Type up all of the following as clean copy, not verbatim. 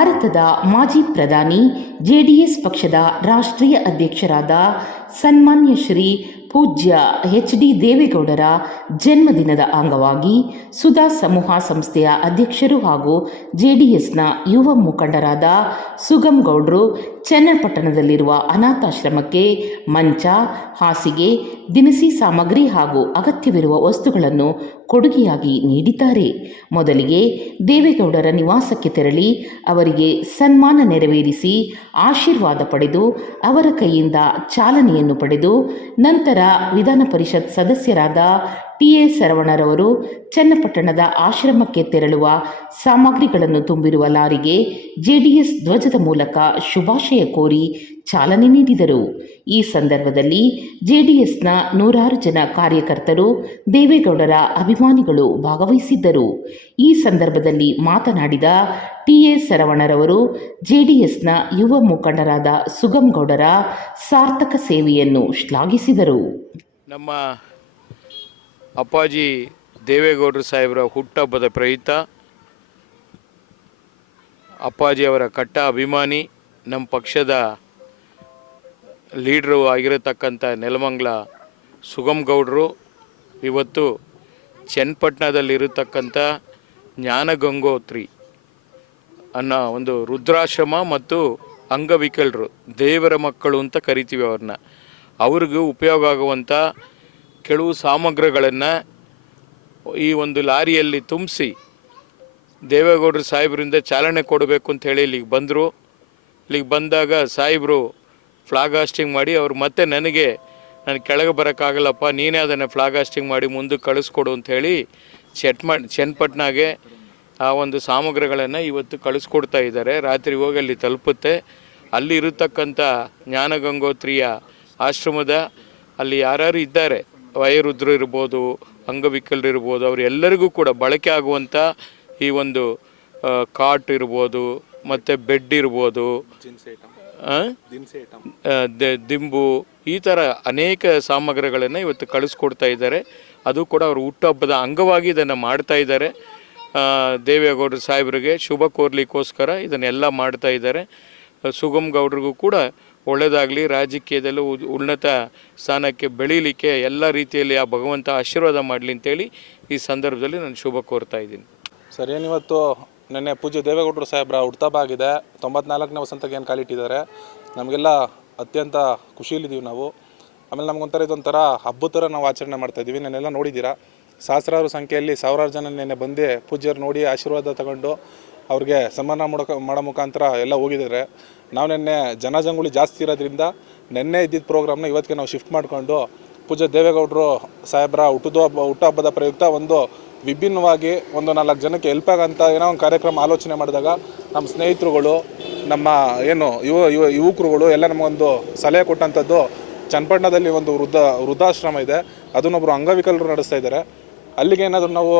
ಭಾರತದ ಮಾಜಿ ಪ್ರಧಾನಿ ಜೆಡಿಎಸ್ ಪಕ್ಷದ ರಾಷ್ಟ್ರೀಯ ಅಧ್ಯಕ್ಷರಾದ ಸನ್ಮಾನ್ಯ ಶ್ರೀ ಪೂಜ್ಯ ಎಚ್.ಡಿ. ದೇವೇಗೌಡರ ಜನ್ಮದಿನದ ಅಂಗವಾಗಿ ಸುಧಾ ಸಮೂಹ ಸಂಸ್ಥೆಯ ಅಧ್ಯಕ್ಷರು ಹಾಗೂ ಜೆಡಿಎಸ್ನ ಯುವ ಮುಖಂಡರಾದ ಸುಗಮ್ ಗೌಡ್ರು ಚನ್ನಪಟ್ಟಣದಲ್ಲಿರುವ ಅನಾಥಾಶ್ರಮಕ್ಕೆ ಮಂಚ, ಹಾಸಿಗೆ, ದಿನಸಿ ಸಾಮಗ್ರಿ ಹಾಗೂ ಅಗತ್ಯವಿರುವ ವಸ್ತುಗಳನ್ನು ಕೊಡುಗೆಯಾಗಿ ನೀಡಿದ್ದಾರೆ. ಮೊದಲಿಗೆ ದೇವೇಗೌಡರ ನಿವಾಸಕ್ಕೆ ತೆರಳಿ ಅವರಿಗೆ ಸನ್ಮಾನ ನೆರವೇರಿಸಿ ಆಶೀರ್ವಾದ ಪಡೆದು ಅವರ ಕೈಯಿಂದ ಚಾಲನೆಯನ್ನು ಪಡೆದು ನಂತರ ವಿಧಾನ ಪರಿಷತ್ ಸದಸ್ಯರಾದ ಟಿ.ಎ. ಸರವಣರವರು ಚನ್ನಪಟ್ಟಣದ ಆಶ್ರಮಕ್ಕೆ ತೆರಳುವ ಸಾಮಗ್ರಿಗಳನ್ನು ತುಂಬಿರುವ ಲಾರಿಗೆ ಜೆಡಿಎಸ್ ಧ್ವಜದ ಮೂಲಕ ಶುಭಾಶಯ ಕೋರಿ ಚಾಲನೆ ನೀಡಿದರು. ಈ ಸಂದರ್ಭದಲ್ಲಿ ಜೆಡಿಎಸ್ನ ನೂರಾರು ಜನ ಕಾರ್ಯಕರ್ತರು, ದೇವೇಗೌಡರ ಅಭಿಮಾನಿಗಳು ಭಾಗವಹಿಸಿದ್ದರು. ಈ ಸಂದರ್ಭದಲ್ಲಿ ಮಾತನಾಡಿದ ಟಿ.ಎ. ಸರವಣರವರು ಜೆಡಿಎಸ್ನ ಯುವ ಮುಖಂಡರಾದ ಸುಗಮ್ ಗೌಡರ ಸಾರ್ಥಕ ಸೇವೆಯನ್ನು ಶ್ಲಾಘಿಸಿದರು. ನಮ್ಮ ಅಪ್ಪಾಜಿ ದೇವೇಗೌಡರು ಸಾಹೇಬರ ಹುಟ್ಟುಹಬ್ಬದ ಪ್ರಯುಕ್ತ ಅಪ್ಪಾಜಿಯವರ ಕಟ್ಟ ಅಭಿಮಾನಿ, ನಮ್ಮ ಪಕ್ಷದ ಲೀಡ್ರು ಆಗಿರತಕ್ಕಂಥ ನೆಲಮಂಗಲ ಸುಗಮ್ ಗೌಡರು ಇವತ್ತು ಚನ್ನಪಟ್ಟಣದಲ್ಲಿರತಕ್ಕಂಥ ಜ್ಞಾನಗಂಗೋತ್ರಿ ಅನ್ನೋ ಒಂದು ರುದ್ರಾಶ್ರಮ ಮತ್ತು ಅಂಗವಿಕಲರು, ದೇವರ ಮಕ್ಕಳು ಅಂತ ಕರಿತೀವಿ ಅವ್ರನ್ನ, ಅವ್ರಿಗೂ ಉಪಯೋಗ ಆಗುವಂಥ ಕೆಲವು ಸಾಮಗ್ರಿಗಳನ್ನು ಈ ಒಂದು ಲಾರಿಯಲ್ಲಿ ತುಂಬಿಸಿ ದೇವೇಗೌಡರು ಸಾಹೇಬರಿಂದ ಚಾಲನೆ ಕೊಡಬೇಕು ಅಂತ ಹೇಳಿ ಇಲ್ಲಿಗೆ ಬಂದರು. ಇಲ್ಲಿಗೆ ಬಂದಾಗ ಸಾಹೇಬರು ಫ್ಲಾಗ್ ಹಾಸ್ಟಿಂಗ್ ಮಾಡಿ ಅವ್ರು ಮತ್ತೆ ನನಗೆ ನಾನು ಕೆಳಗೆ ಬರೋಕ್ಕಾಗಲ್ಲಪ್ಪ, ನೀನೇ ಅದನ್ನು ಫ್ಲಾಗ್ ಹಾಸ್ಟಿಂಗ್ ಮಾಡಿ ಮುಂದಕ್ಕೆ ಕಳಿಸ್ಕೊಡು ಅಂತ ಹೇಳಿ ಚನ್ನಪಟ್ಟಣಗೆ ಆ ಒಂದು ಸಾಮಗ್ರಿಗಳನ್ನು ಇವತ್ತು ಕಳಿಸ್ಕೊಡ್ತಾ ಇದ್ದಾರೆ. ರಾತ್ರಿ ಹೋಗಿ ಅಲ್ಲಿ ತಲುಪುತ್ತೆ. ಅಲ್ಲಿ ಇರತಕ್ಕಂಥ ಜ್ಞಾನಗಂಗೋತ್ರಿಯ ಆಶ್ರಮದ ಅಲ್ಲಿ ಯಾರ್ಯಾರು ಇದ್ದಾರೆ, ವಯೋವೃದ್ಧರು ಇರ್ಬೋದು, ಅಂಗವಿಕಲರು ಇರ್ಬೋದು, ಅವರೆಲ್ಲರಿಗೂ ಕೂಡ ಬಳಕೆ ಆಗುವಂಥ ಈ ಒಂದು ಕಾಟ್ ಇರ್ಬೋದು, ಮತ್ತು ಬೆಡ್ ಇರ್ಬೋದು, ದಿಂಬು, ಈ ಥರ ಅನೇಕ ಸಾಮಗ್ರಿಗಳನ್ನು ಇವತ್ತು ಕಳಿಸ್ಕೊಡ್ತಾ ಇದ್ದಾರೆ. ಅದು ಕೂಡ ಅವರು ಹುಟ್ಟುಹಬ್ಬದ ಅಂಗವಾಗಿ ಇದನ್ನು ಮಾಡ್ತಾ ಇದ್ದಾರೆ. ದೇವೇಗೌಡರು ಸಾಹೇಬರಿಗೆ ಶುಭ ಕೋರ್ಲಿಕ್ಕೋಸ್ಕರ ಇದನ್ನೆಲ್ಲ ಮಾಡ್ತಾ ಇದ್ದಾರೆ. ಸುಗಮ್ ಗೌಡ್ರಿಗೂ ಕೂಡ ಒಳ್ಳೆಯದಾಗಲಿ, ರಾಜಕೀಯದಲ್ಲೂ ಉನ್ನತ ಸ್ಥಾನಕ್ಕೆ ಬೆಳೀಲಿಕ್ಕೆ ಎಲ್ಲ ರೀತಿಯಲ್ಲಿ ಆ ಭಗವಂತ ಆಶೀರ್ವಾದ ಮಾಡಲಿ ಅಂತೇಳಿ ಈ ಸಂದರ್ಭದಲ್ಲಿ ನಾನು ಶುಭ ಕೋರ್ತಾ ಇದ್ದೀನಿ. ಸರ್, ಏನಿವತ್ತು ನೆನ್ನೆ ಪೂಜ್ಯ ದೇವೇಗೌಡರು ಸಾಹೇಬ್ರ ಹುಟ್ಟುಹಬ್ಬ ಆಗಿದೆ. 94ನೇ ವಸಂತಕ್ಕೆ ಏನು ಕಾಲಿಟ್ಟಿದ್ದಾರೆ. ನಮಗೆಲ್ಲ ಅತ್ಯಂತ ಖುಷಿಯಲ್ಲಿದ್ದೀವಿ ನಾವು. ಆಮೇಲೆ ನಮಗೊಂಥರ ಇದೊಂಥರ ಹಬ್ಬದ ಥರ ನಾವು ಆಚರಣೆ ಮಾಡ್ತಾಯಿದ್ದೀವಿ. ನಾನೆಲ್ಲ ನೋಡಿದ್ದೀರಾ, ಸಹಸ್ರಾರು ಸಂಖ್ಯೆಯಲ್ಲಿ ಸಾವಿರಾರು ಜನ ನೆನ್ನೆ ಬಂದು ಪೂಜ್ಯರು ನೋಡಿ ಆಶೀರ್ವಾದ ತಗೊಂಡು ಅವ್ರಿಗೆ ಸನ್ಮಾನ ಮಾಡೋ ಮುಖಾಂತರ ಎಲ್ಲ ಹೋಗಿದ್ದಾರೆ. ನಾವು ನೆನ್ನೆ ಜನಜಂಗುಳಿ ಜಾಸ್ತಿ ಇರೋದ್ರಿಂದ ನೆನ್ನೆ ಇದ್ದಿದ್ದ ಪ್ರೋಗ್ರಾಮ್ನ ಇವತ್ತಿಗೆ ನಾವು ಶಿಫ್ಟ್ ಮಾಡಿಕೊಂಡು ಪೂಜ್ಯ ದೇವೇಗೌಡರು ಸಾಹೇಬ್ರ ಹುಟ್ಟುಹಬ್ಬದ ಪ್ರಯುಕ್ತ ಒಂದು ವಿಭಿನ್ನವಾಗಿ ಒಂದು 4 ಜನಕ್ಕೆ ಹೆಲ್ಪ್ ಆಗೋಂಥ ಏನೋ ಒಂದು ಕಾರ್ಯಕ್ರಮ ಆಲೋಚನೆ ಮಾಡಿದಾಗ ನಮ್ಮ ಸ್ನೇಹಿತರುಗಳು, ನಮ್ಮ ಏನು ಯುವಕರುಗಳು ಎಲ್ಲ ನಮಗೊಂದು ಸಲಹೆ ಕೊಟ್ಟಂಥದ್ದು. ಚನ್ನಪಟ್ಟಣದಲ್ಲಿ ಒಂದು ವೃದ್ಧಾಶ್ರಮ ಇದೆ, ಅದನ್ನೊಬ್ಬರು ಅಂಗವಿಕಲರು ನಡೆಸ್ತಾ ಇದ್ದಾರೆ. ಅಲ್ಲಿಗೆ ಏನಾದರೂ ನಾವು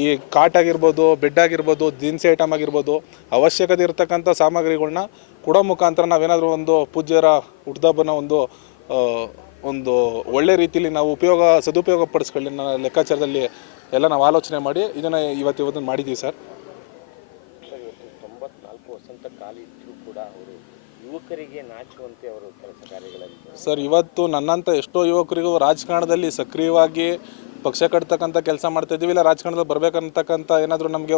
ಈ ಕಾಟ್ ಆಗಿರ್ಬೋದು, ಬೆಡ್ ಆಗಿರ್ಬೋದು, ದಿನಸಿ ಐಟಮ್ ಆಗಿರ್ಬೋದು, ಅವಶ್ಯಕತೆ ಇರತಕ್ಕಂಥ ಸಾಮಗ್ರಿಗಳನ್ನ ಕೊಡೋ ಮುಖಾಂತರ ನಾವೇನಾದರೂ ಒಂದು ಪೂಜ್ಯರ ಹುಟ್ಟುಹಬ್ಬನ ಒಂದು ಒಳ್ಳೆ ರೀತಿಯಲ್ಲಿ ನಾವು ಸದುಪಯೋಗ ಪಡಿಸ್ಕೊಳ್ಳಿ ಅನ್ನೋ ಲೆಕ್ಕಾಚಾರದಲ್ಲಿ ಎಲ್ಲ ನಾವು ಆಲೋಚನೆ ಮಾಡಿ ಇದನ್ನು ಇವತ್ತು ಮಾಡಿದ್ದೀವಿ ಸರ್. 94 ವಸಂತ ಕಾಲ ಇದ್ದರೂ ಕೂಡ ಅವರು ಯುವಕರಿಗೆ ನಾಚುವಂತೆ ಅವರು ಕೆಲಸ ಕಾರ್ಯಗಳಲ್ಲಿ ಸರ್, ಇವತ್ತು ನನ್ನಂಥ ಎಷ್ಟೋ ಯುವಕರಿಗೂ ರಾಜಕಾರಣದಲ್ಲಿ ಸಕ್ರಿಯವಾಗಿ ಪಕ್ಷ ಕಟ್ತಕ್ಕಂಥ ಕೆಲಸ ಮಾಡ್ತಾಯಿದ್ದೀವಿ. ಇಲ್ಲ ರಾಜಕಾರಣದಲ್ಲಿ ಬರಬೇಕಂತಕ್ಕಂಥ ಏನಾದರೂ ನಮಗೆ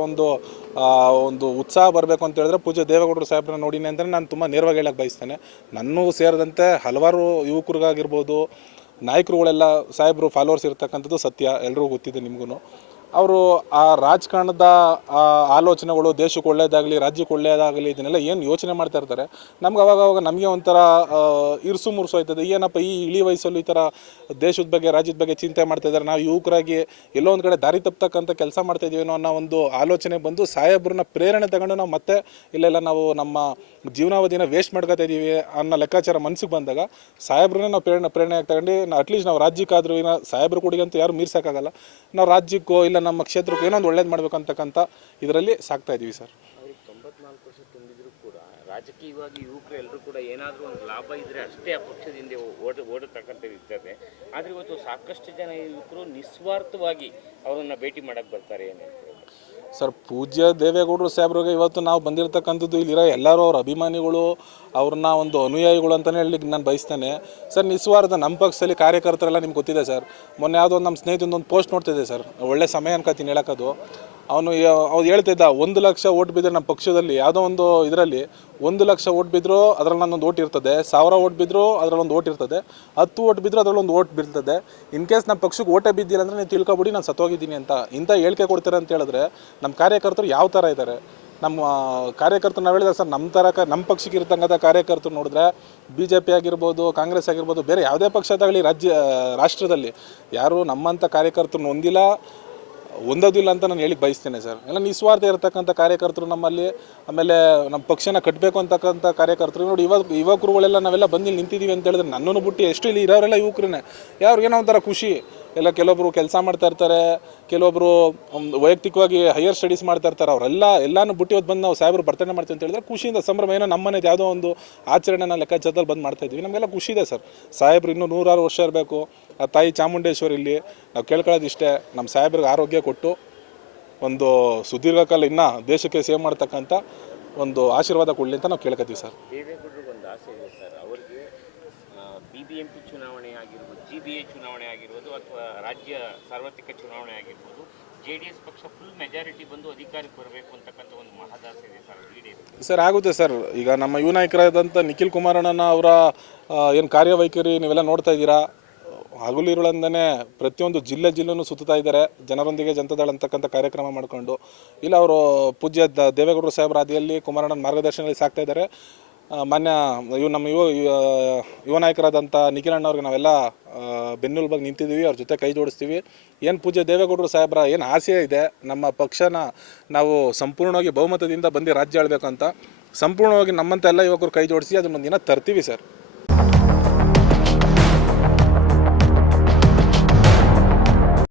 ಒಂದು ಉತ್ಸಾಹ ಬರಬೇಕು ಅಂತ ಹೇಳಿದ್ರೆ ಪೂಜ್ಯ ದೇವೇಗೌಡರು ಸಾಹೇಬ್ರನ್ನ ನೋಡಿನಿ ಅಂದರೆ ನಾನು ತುಂಬ ನೇರವಾಗಿ ಹೇಳಕ್ಕೆ ಬಯಸ್ತೇನೆ. ನನ್ನೂ ಸೇರಿದಂತೆ ಹಲವಾರು ಯುವಕರಿಗಾಗಿರ್ಬೋದು, ನಾಯಕರುಗಳೆಲ್ಲ ಸಾಹೇಬರು ಫಾಲೋವರ್ಸ್ ಇರ್ತಕ್ಕಂಥದ್ದು ಸತ್ಯ, ಎಲ್ರಿಗೂ ಗೊತ್ತಿದೆ ನಿಮಗೂ. ಅವರು ಆ ರಾಜಕಾರಣದ ಆಲೋಚನೆಗಳು ದೇಶಕ್ಕೆ ಒಳ್ಳೆಯದಾಗಲಿ, ರಾಜ್ಯಕ್ಕೆ ಒಳ್ಳೆಯದಾಗಲಿ, ಇದನ್ನೆಲ್ಲ ಏನು ಯೋಚನೆ ಮಾಡ್ತಾ ಇರ್ತಾರೆ. ನಮ್ಗೆ ಅವಾಗ ನಮಗೆ ಒಂಥರ ಇರುಸು ಮುರುಸು ಆಯ್ತದೆ. ಏನಪ್ಪ ಈ ಇಳಿ ವಯಸ್ಸಲ್ಲೂ ಈ ಥರ ದೇಶದ ಬಗ್ಗೆ, ರಾಜ್ಯದ ಬಗ್ಗೆ ಚಿಂತೆ ಮಾಡ್ತಾ ಇದ್ದಾರೆ, ನಾವು ಯುವಕರಾಗಿ ಎಲ್ಲೋ ಒಂದು ಕಡೆ ದಾರಿ ತಪ್ಪತಕ್ಕಂಥ ಕೆಲಸ ಮಾಡ್ತಾಯಿದ್ದೀವೇನೋ ಅನ್ನೋ ಒಂದು ಆಲೋಚನೆ ಬಂದು ಸಾಹೇಬ್ರನ್ನ ಪ್ರೇರಣೆ ತಗೊಂಡು ನಾವು ಮತ್ತೆ ಇಲ್ಲೆಲ್ಲ ನಾವು ನಮ್ಮ ಜೀವನಾವಧಿನ ವೇಸ್ಟ್ ಮಾಡ್ಕೊತಾ ಇದ್ದೀವಿ ಅನ್ನೋ ಲೆಕ್ಕಾಚಾರ ಮನಸ್ಸಿಗೆ ಬಂದಾಗ ಸಾಹೇಬ್ರನ್ನೇ ನಾವು ಪ್ರೇರಣೆ ತಗೊಂಡು ಅಟ್ಲೀಸ್ಟ್ ನಾವು ರಾಜ್ಯಕ್ಕಾದರೂ ಸಾಹೇಬ್ರ ಕೊಡಿಗಂತೂ ಯಾರು ಮೀರ್ಸೋಕ್ಕಾಗಲ್ಲ. ನಾವು ರಾಜ್ಯಕ್ಕೋ ಇಲ್ಲ ನಮ್ಮ ಕ್ಷೇತ್ರಕ್ಕೂ ಏನೋ ಒಂದು ಒಳ್ಳೇದು ಮಾಡಬೇಕು ಅಂತಕ್ಕಂಥ ಇದರಲ್ಲಿ ಸಾಕ್ತಾ ಇದ್ದೀವಿ ಸರ್. ಅವ್ರಿಗೆ 94 ವರ್ಷ ತುಂಬಿದ್ರು ಕೂಡ ರಾಜಕೀಯವಾಗಿ ಯುವಕರು ಎಲ್ಲರೂ ಕೂಡ ಏನಾದರೂ ಒಂದು ಲಾಭ ಇದ್ದರೆ ಅಷ್ಟೇ ಆ ಪಕ್ಷದಿಂದ ಓಡತಕ್ಕಂಥದ್ದು ಇರ್ತದೆ. ಆದರೆ ಇವತ್ತು ಸಾಕಷ್ಟು ಜನ ಯುವಕರು ನಿಸ್ವಾರ್ಥವಾಗಿ ಅವರನ್ನು ಭೇಟಿ ಮಾಡೋಕ್ಕೆ ಬರ್ತಾರೆ. ಏನು ಹೇಳ್ತಾರೆ? ಸರ್ ಪೂಜ್ಯ ದೇವೇಗೌಡರು ಸಾಹೇಬ್ರಿಗೆ ಇವತ್ತು ನಾವು ಬಂದಿರತಕ್ಕಂಥದ್ದು ಇಲ್ಲಿರೋ ಎಲ್ಲರೂ ಅವ್ರ ಅಭಿಮಾನಿಗಳು, ಅವ್ರನ್ನ ಒಂದು ಅನುಯಾಯಿಗಳು ಅಂತಲೇ ಹೇಳಲಿಕ್ಕೆ ನಾನು ಬಯಸ್ತೇನೆ ಸರ್. ನಿಸ್ವಾರ್ಥ ನಮ್ಮ ಪಕ್ಷದಲ್ಲಿ ಕಾರ್ಯಕರ್ತರೆಲ್ಲ ನಿಮ್ಗೆ ಗೊತ್ತಿದೆ ಸರ್. ಮೊನ್ನೆ ಯಾವುದೋ ಒಂದು ನಮ್ಮ ಸ್ನೇಹಿತಂದು ಪೋಸ್ಟ್ ನೋಡ್ತಿದ್ದೆ ಸರ್, ಒಳ್ಳೆ ಸಮಯ ಅನ್ಕೋತೀನಿ ಹೇಳೋಕ್ಕದು. ಅವ್ನು ಹೇಳ್ತಿದ್ದ 1 ಲಕ್ಷ ಓಟ್ ಬಿದ್ದರೆ ನಮ್ಮ ಪಕ್ಷದಲ್ಲಿ ಯಾವುದೋ ಒಂದು ಇದರಲ್ಲಿ 1 ಲಕ್ಷ ಓಟ್ ಬಿದ್ದರೂ ಅದರಲ್ಲಿ ನನ್ನೊಂದು ಓಟ್ ಇರ್ತದೆ, 1000 ಓಟ್ ಬಿದ್ದರೂ ಅದರಲ್ಲೊಂದು ಓಟ್ ಇರ್ತದೆ, 10 ಓಟ್ ಬಿದ್ದರೂ ಅದರಲ್ಲೊಂದು ಓಟ್ ಬೀಳ್ತದೆ. ಇನ್ ಕೇಸ್ ನಮ್ಮ ಪಕ್ಷಕ್ಕೆ ಓಟೇ ಬಿದ್ದಿಲ್ಲ ಅಂದರೆ ನೀವು ತಿಳ್ಕೊಬಿಡಿ ನಾನು ಸತ್ತೋಗಿದ್ದೀನಿ ಅಂತ. ಇಂಥ ಹೇಳಿಕೆ ಕೊಡ್ತಾರೆ ಅಂತ ಹೇಳಿದ್ರೆ ನಮ್ಮ ಕಾರ್ಯಕರ್ತರು ಯಾವ ಥರ ಇದ್ದಾರೆ? ನಮ್ಮ ಕಾರ್ಯಕರ್ತರು ನಾವು ಹೇಳಿದ್ರೆ ಸರ್, ನಮ್ಮ ಪಕ್ಷಕ್ಕೆ ಇರ್ತಕ್ಕಂಥ ಕಾರ್ಯಕರ್ತರು ನೋಡಿದ್ರೆ BJP ಆಗಿರ್ಬೋದು, ಕಾಂಗ್ರೆಸ್ ಆಗಿರ್ಬೋದು, ಬೇರೆ ಯಾವುದೇ ಪಕ್ಷ ತಗೊಳ್ಳಿ ರಾಷ್ಟ್ರದಲ್ಲಿ ಯಾರು ನಮ್ಮಂಥ ಕಾರ್ಯಕರ್ತರನ್ನ ಹೊಂದೋದಿಲ್ಲ ಅಂತ ನಾನು ಹೇಳಿಕ್ಕೆ ಬಯಸ್ತೇನೆ ಸರ್. ಎಲ್ಲ ನಿಸ್ವಾರ್ಥ ಇರತಕ್ಕಂಥ ಕಾರ್ಯಕರ್ತರು ನಮ್ಮಲ್ಲಿ. ಆಮೇಲೆ ನಮ್ಮ ಪಕ್ಷನ ಕಟ್ಟಬೇಕು ಅಂತಕ್ಕಂಥ ಕಾರ್ಯಕರ್ತರು ನೋಡಿ, ಯುವಕರುಗಳೆಲ್ಲ ನಾವೆಲ್ಲ ಬಂದು ನಿಂತಿದ್ದೀವಿ ಅಂತ ಹೇಳಿದ್ರೆ ನನ್ನನ್ನು ಬಿಟ್ಟು ಎಷ್ಟು ಇಲ್ಲಿ ಇರೋರೆಲ್ಲ ಯುವಕರೇ. ಯಾರಿಗೇನೋ ಒಂಥರ ಖುಷಿ. ಕೆಲವೊಬ್ಬರು ಕೆಲಸ ಮಾಡ್ತಾ ಇರ್ತಾರೆ, ಕೆಲವೊಬ್ಬರು ವೈಯಕ್ತಿಕವಾಗಿ ಹೈಯರ್ ಸ್ಟಡೀಸ್ ಮಾಡ್ತಾ ಇರ್ತಾರೆ. ಎಲ್ಲನೂ ಬಿಟ್ಟು ಇವತ್ತು ಬಂದು ನಾವು ಸಾಹೇಬರು ಬರ್ತಡೇ ಮಾಡ್ತೀವಿ ಅಂತ ಹೇಳಿದ್ರೆ ಖುಷಿಯಿಂದ ಸಂಭ್ರಮ. ಏನೋ ನಮ್ಮನೇದು ಯಾವುದೋ ಒಂದು ಆಚರಣೆನ ಲೆಕ್ಕಾಚಾರದಲ್ಲಿ ಬಂದು ಮಾಡ್ತಾಯಿದ್ವಿ. ನಮಗೆಲ್ಲ ಖುಷಿ ಇದೆ ಸರ್. ಸಾಹೇಬ್ರು ಇನ್ನೂ 100 ವರ್ಷ ಇರಬೇಕು. ಆ ತಾಯಿ ಚಾಮುಂಡೇಶ್ವರಿ ಇಲ್ಲಿ ನಾವು ಕೇಳ್ಕೊಳ್ಳೋದು ಇಷ್ಟೇ, ನಮ್ಮ ಸಾಹೇಬ್ರಿಗೆ ಆರೋಗ್ಯ ಕೊಟ್ಟು ಒಂದು ಸುದೀರ್ಘ ಕಾಲ ಇನ್ನೂ ದೇಶಕ್ಕೆ ಸೇವೆ ಮಾಡ್ತಕ್ಕಂಥ ಒಂದು ಆಶೀರ್ವಾದ ಕೊಡಲಿ ಅಂತ ನಾವು ಕೇಳ್ಕೊತೀವಿ ಸರ್. ದೇವೇಗೌಡರಿಗೆ ಒಂದು ಆಸೆ ಇದೆ ಸರ್, ಅವರಿಗೆ BBMP ಚುನಾವಣೆ ಆಗಿರ್ಬೋದು, GBA ಚುನಾವಣೆ ಆಗಿರ್ಬೋದು, ಅಥವಾ ರಾಜ್ಯ ಸಾರ್ವತ್ರಿಕ ಚುನಾವಣೆ ಆಗಿರ್ಬೋದು, JDS ಪಕ್ಷ ಫುಲ್ ಮೆಜಾರಿಟಿ ಬಂದು ಅಧಿಕಾರಕ್ಕೆ ಬರಬೇಕು ಅಂತಕ್ಕಂಥ ಒಂದು ಮಹದಾಸೆ ಇದೆ ಸರ್. ಸರ್ ಆಗುತ್ತೆ ಸರ್. ಈಗ ನಮ್ಮ ಯುವ ನಾಯಕರಾದಂಥ ನಿಖಿಲ್ ಕುಮಾರಣ್ಣನ ಅವರ ಏನು ಕಾರ್ಯವೈಖರಿ ನೀವೆಲ್ಲ ನೋಡ್ತಾ ಇದ್ದೀರಾ. ಹಗಲಿರುಳಂದನೇ ಪ್ರತಿಯೊಂದು ಜಿಲ್ಲೆನೂ ಸುತ್ತಾ ಇದ್ದಾರೆ, ಜನರೊಂದಿಗೆ ಜನತಾದಳ ಅಂತಕ್ಕಂಥ ಕಾರ್ಯಕ್ರಮ ಮಾಡಿಕೊಂಡು. ಇಲ್ಲ ಅವರು ಪೂಜ್ಯ ದೇವೇಗೌಡರು ಸಾಹೇಬ್ರ ಹಾದಿಯಲ್ಲಿ ಕುಮಾರಣ್ಣನ ಮಾರ್ಗದರ್ಶನದಲ್ಲಿ ಸಾಕ್ತಾ ಇದ್ದಾರೆ. ಮಾನ್ಯ ನಮ್ಮ ಯುವ ನಾಯಕರಾದಂಥ ನಿಖಿಲ್ ಅಣ್ಣವ್ರಿಗೆ ನಾವೆಲ್ಲ ಬೆನ್ನೆಲುಬಾಗಿ ನಿಂತಿದ್ದೀವಿ, ಅವ್ರ ಜೊತೆ ಕೈ ಜೋಡಿಸ್ತೀವಿ. ಏನು ಪೂಜ್ಯ ದೇವೇಗೌಡರು ಸಾಹೇಬ್ರ ಏನು ಆಸೆ ಇದೆ, ನಮ್ಮ ಪಕ್ಷನ ನಾವು ಸಂಪೂರ್ಣವಾಗಿ ಬಹುಮತದಿಂದ ಬಂದು ರಾಜ್ಯ ಆಳಬೇಕಂತ ಸಂಪೂರ್ಣವಾಗಿ ನಮ್ಮಂಥ ಎಲ್ಲ ಯುವಕರು ಕೈ ಜೋಡಿಸಿ ಅದನ್ನೊಂದು ದಿನ ತರ್ತೀವಿ ಸರ್.